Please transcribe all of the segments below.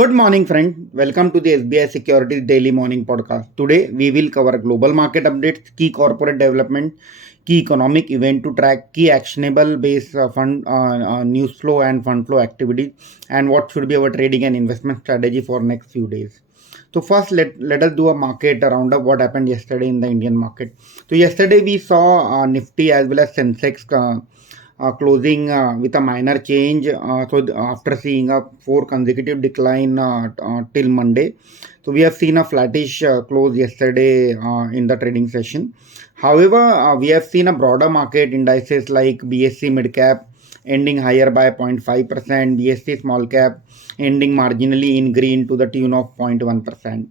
Good morning, friend. Welcome to the SBI Securities Daily Morning Podcast. Today, we will cover global market updates, key corporate development, key economic event to track, key actionable base fund news flow and fund flow activities, and what should be our trading and investment strategy for next few days. So first, let us do a market roundup. What happened yesterday in the Indian market? So yesterday we saw Nifty as well as Sensex closing with a minor change. After seeing a four consecutive decline till Monday, so we have seen a flattish close yesterday in the trading session. However, we have seen a broader market indices like BSC mid cap ending higher by 0.5%, BSC small cap ending marginally in green to the tune of 0.1%.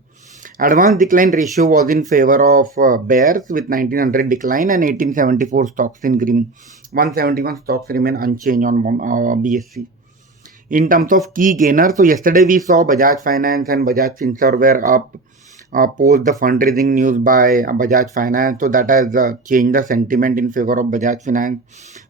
Advanced decline ratio was in favor of bears with 1900 decline and 1874 stocks in green. 171 stocks remain unchanged on BSC. In terms of key gainers, so yesterday we saw Bajaj Finance and Bajaj Finserv were up post the fundraising news by Bajaj Finance. So that has changed the sentiment in favor of Bajaj Finance.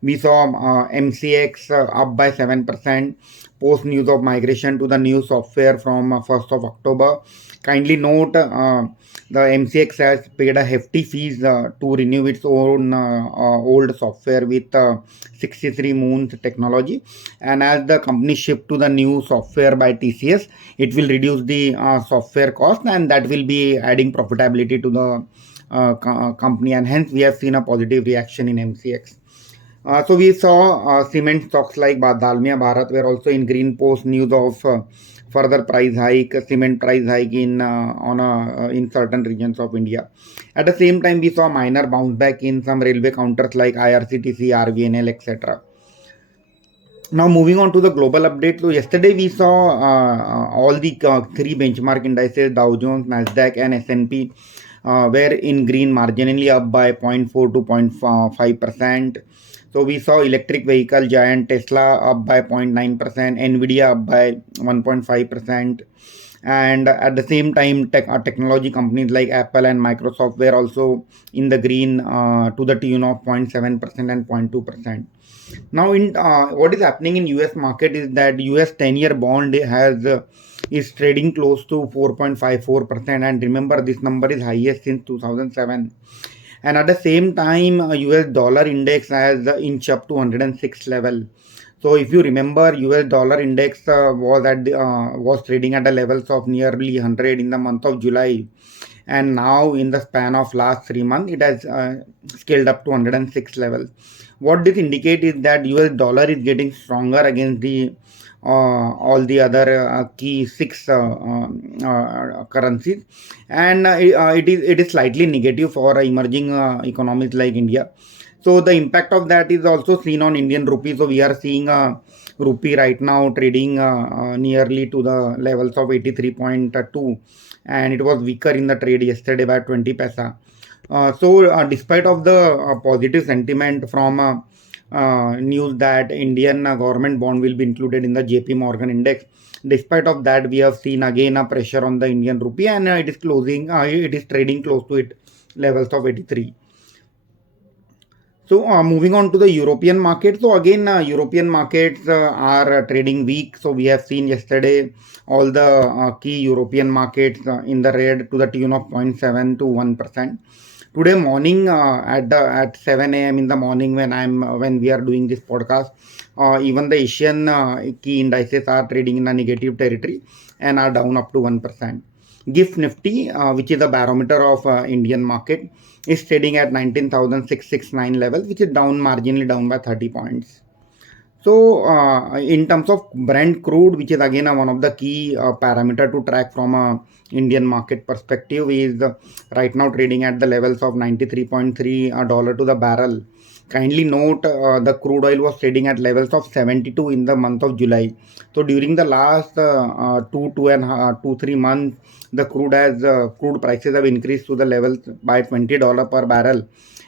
We saw MCX up by 7% post news of migration to the new software from 1st of October. Kindly note the MCX has paid a hefty fees to renew its own old software with 63 Moons technology, and as the company shift to the new software by TCS, it will reduce the software cost, and that will be adding profitability to the company, and hence we have seen a positive reaction in MCX. So we saw cement stocks like Dalmia Bharat were also in green post news of further price hike, cement price hike in certain regions of India. At the same time, we saw minor bounce back in some railway counters like IRCTC, RVNL, etc. Now moving on to the global update. So yesterday we saw all the three benchmark indices, Dow Jones, Nasdaq, and S&P were in green, marginally up by 0.4 to 0.5%. So we saw electric vehicle giant Tesla up by 0.9%, Nvidia up by 1.5%, and at the same time technology companies like Apple and Microsoft were also in the green to the tune of 0.7% and 0.2%. Now, in what is happening in US market is that US 10-year bond is trading close to 4.54%, and remember this number is highest since 2007. And at the same time, US dollar index has inched up to 106 level. So if you remember, US dollar index was trading at the levels of nearly 100 in the month of July, and now in the span of last 3 months it has scaled up to 106 level. What this indicates is that US dollar is getting stronger against the all the other key six currencies, and it is slightly negative for emerging economies like India. So the impact of that is also seen on Indian rupee. So we are seeing rupee right now trading nearly to the levels of 83.2, and it was weaker in the trade yesterday by 20 paisa. Despite of the positive sentiment from news that Indian government bond will be included in the JP Morgan index, despite of that, we have seen again a pressure on the Indian rupee, and it is trading close to it levels of 83. So moving on to the European market. So again, European markets are trading weak. So we have seen yesterday all the key European markets in the red to the tune of 0.7 to 1%. Today morning at 7 a.m. in the morning when we are doing this podcast, even the Asian key indices are trading in a negative territory and are down up to 1%. GIFT Nifty, which is a barometer of Indian market, is trading at 19,669 level, which is marginally down by 30 points. So in terms of Brent crude, which is again one of the key parameter to track from a Indian market perspective, is right now trading at the levels of $93.3 to the barrel. Kindly note the crude oil was trading at levels of 72 in the month of July. So during the last 3 months, the crude prices have increased to the levels by $20 per barrel.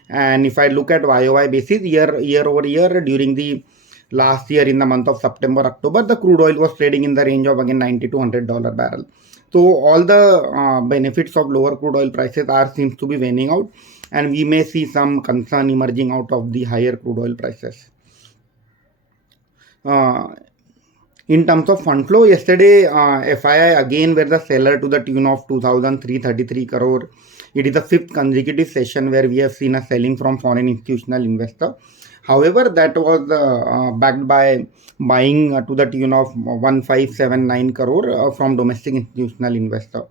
And if I look at YOY basis, year over year, during the last year in the month of September, October, the crude oil was trading in the range of again $90 to $100 barrel. So all the benefits of lower crude oil prices seems to be waning out, and we may see some concern emerging out of the higher crude oil prices. In terms of fund flow, yesterday FII again were the seller to the tune of 2,333 crore. It is the fifth consecutive session where we have seen a selling from foreign institutional investor. However, that was backed by buying to the tune of 1,579 crore from domestic institutional investor.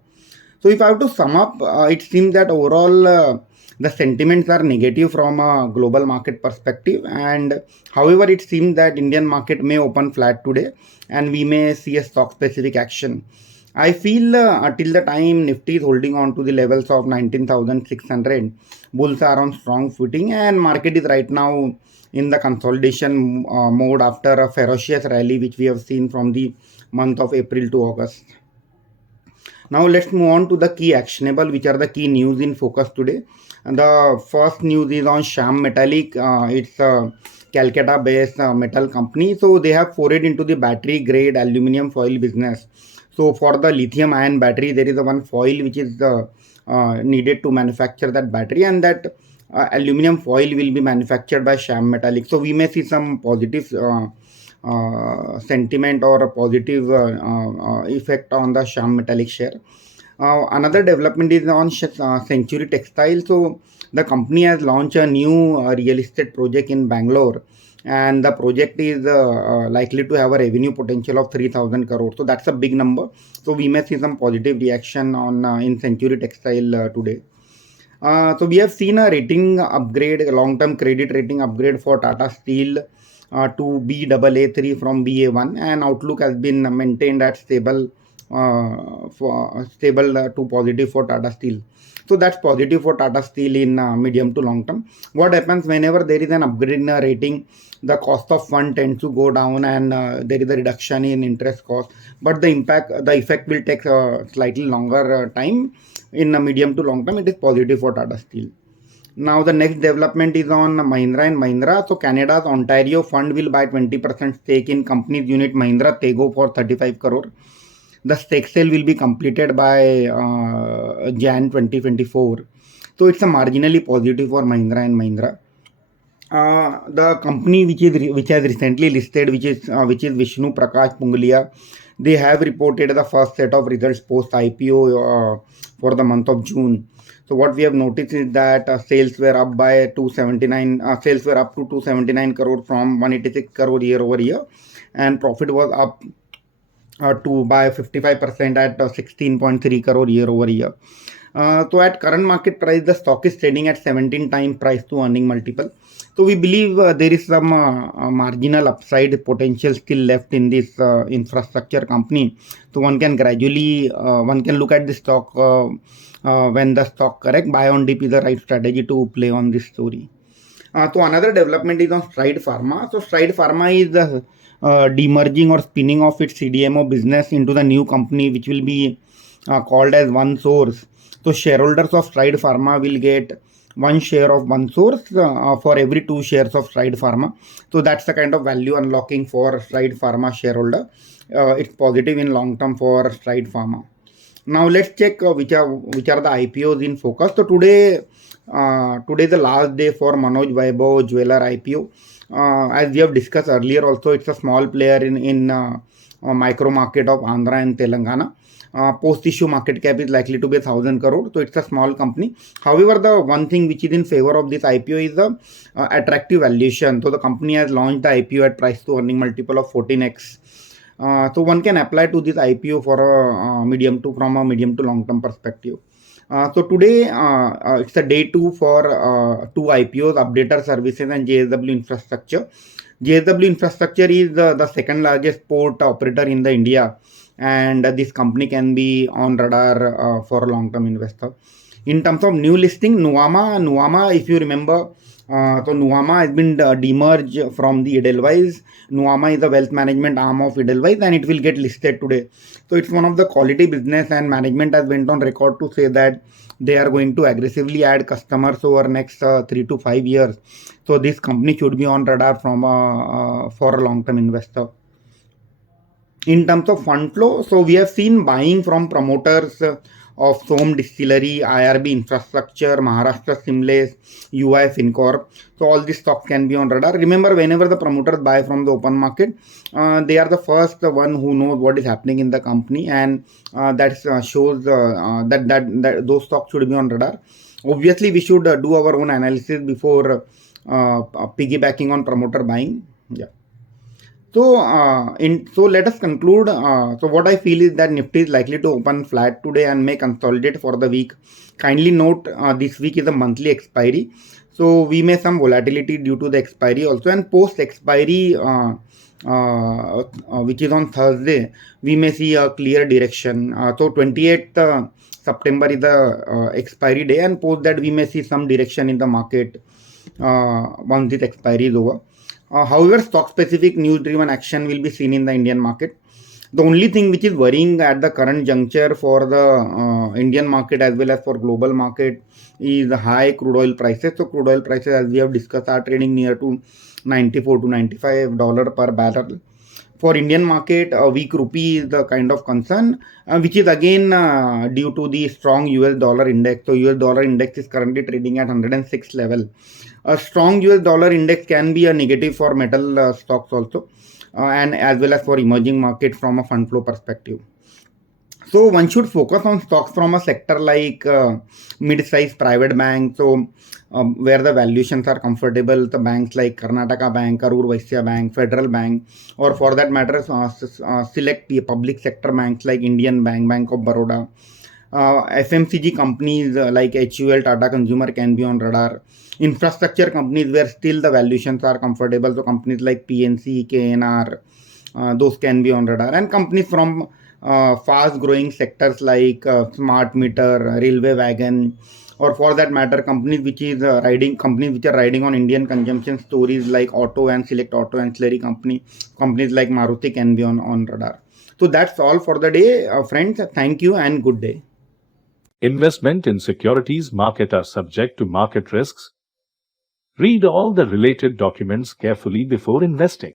So if I have to sum up, it seems that overall the sentiments are negative from a global market perspective, and however, it seems that Indian market may open flat today, and we may see a stock specific action. I feel till the time Nifty is holding on to the levels of 19,600, bulls are on strong footing, and market is right now in the consolidation mode after a ferocious rally which we have seen from the month of April to August. Now let's move on to the key actionable, which are the key news in focus today. And the first news is on Sham Metallic. It's a Calcutta-based metal company. So they have forayed into the battery-grade aluminum foil business. So for the lithium-ion battery, there is a one foil which is needed to manufacture that battery, and that aluminum foil will be manufactured by Sham Metallic. So we may see some positive sentiment or a positive effect on the Sham Metallic share. Another development is on Century Textile. So the company has launched a new real estate project in Bangalore, and the project is likely to have a revenue potential of 3,000 crore. So that's a big number. So we may see some positive reaction on in Century Textile today. So we have seen a rating upgrade, a long-term credit rating upgrade for Tata Steel to Baa3 from Ba1, and outlook has been maintained at stable to positive for Tata Steel. So that's positive for Tata Steel in medium to long term. What happens whenever there is an upgrade in a rating, the cost of fund tends to go down, and there is a reduction in interest cost. But the effect will take a slightly longer time. In a medium to long term, it is positive for Tata Steel. Now the next development is on Mahindra and Mahindra. So Canada's Ontario fund will buy 20% stake in company's unit Mahindra Tego for 35 crore. The stake sale will be completed by Jan 2024. So it's a marginally positive for Mahindra and Mahindra. The company which has recently listed, which is Vishnu Prakash Pungalia, they have reported the first set of results post IPO for the month of June. So what we have noticed is that sales were up by 279. Sales were up to 279 crore from 186 crore year over year, and profit was up to by 55% at 16.3 crore year over year. So at current market price, the stock is trading at 17 times price to earning multiple. So we believe there is some marginal upside potential still left in this infrastructure company. So one can look at the stock when the stock correct. Buy on dip is the right strategy to play on this story. So another development is on Stride Pharma. So Stride Pharma is demerging or spinning off its CDMO business into the new company, which will be called as One Source. So shareholders of Stride Pharma will get one share of One Source for every 2 shares of Stride Pharma. So that's the kind of value unlocking for Stride Pharma shareholder. It's positive in long term for Stride Pharma. Now let's check which are the IPOs in focus. So today is the last day for Manoj Vaibhav Jeweler IPO. As we have discussed earlier, also it's a small player in micro market of Andhra and Telangana. Post-issue market cap is likely to be 1,000 crore. So it's a small company. However, the one thing which is in favor of this IPO is the attractive valuation. So the company has launched the IPO at price to earning multiple of 14x. So one can apply to this IPO for a medium to long term perspective. So today it's a day 2 for 2 IPOs, Updater Services and JSW Infrastructure. JSW Infrastructure is the second largest port operator in the India, and this company can be on radar for a long-term investor. In terms of new listing, Nuvama, if you remember, so Nuvama has been demerged from the Edelweiss. Nuvama is the wealth management arm of Edelweiss, and it will get listed today. So it's one of the quality business, and management has went on record to say that they are going to aggressively add customers over next 3 to 5 years. So this company should be on radar for a long-term investor. In terms of fund flow, so we have seen buying from promoters of Som Distillery, IRB Infrastructure, Maharashtra Simles, UI Fincorp. So all these stocks can be on radar. Remember, whenever the promoters buy from the open market, they are the first one who knows what is happening in the company, and that shows that those stocks should be on radar. Obviously, we should do our own analysis before piggybacking on promoter buying. Yeah. So let us conclude. So what I feel is that Nifty is likely to open flat today and may consolidate for the week. Kindly note, this week is a monthly expiry, so we may some volatility due to the expiry also, and post expiry, which is on Thursday, we may see a clear direction. So 28th September is the expiry day, and post that we may see some direction in the market once this expiry is over. However, stock-specific news-driven action will be seen in the Indian market. The only thing which is worrying at the current juncture for the Indian market as well as for global market is the high crude oil prices. So crude oil prices, as we have discussed, are trading near to $94 to $95 per barrel. For Indian market, a weak rupee is the kind of concern, which is again due to the strong US dollar index. So US dollar index is currently trading at 106 level. A strong US dollar index can be a negative for metal stocks also, and as well as for emerging market from a fund flow perspective. So one should focus on stocks from a sector like mid-sized private banks, so where the valuations are comfortable. The banks like Karnataka Bank, Karur Vysya Bank, Federal Bank, or for that matter, select public sector banks like Indian Bank, Bank of Baroda. FMCG companies like HUL, Tata Consumer can be on radar. Infrastructure companies where still the valuations are comfortable, so companies like PNC, KNR, those can be on radar. And companies from fast growing sectors like smart meter, railway wagon, or for that matter companies which are riding on Indian consumption stories like auto and select auto ancillary companies like Maruti can be on radar. So that's all for the day, friends. Thank you and good day. Investment in securities market are subject to market risks. Read all the related documents carefully before investing.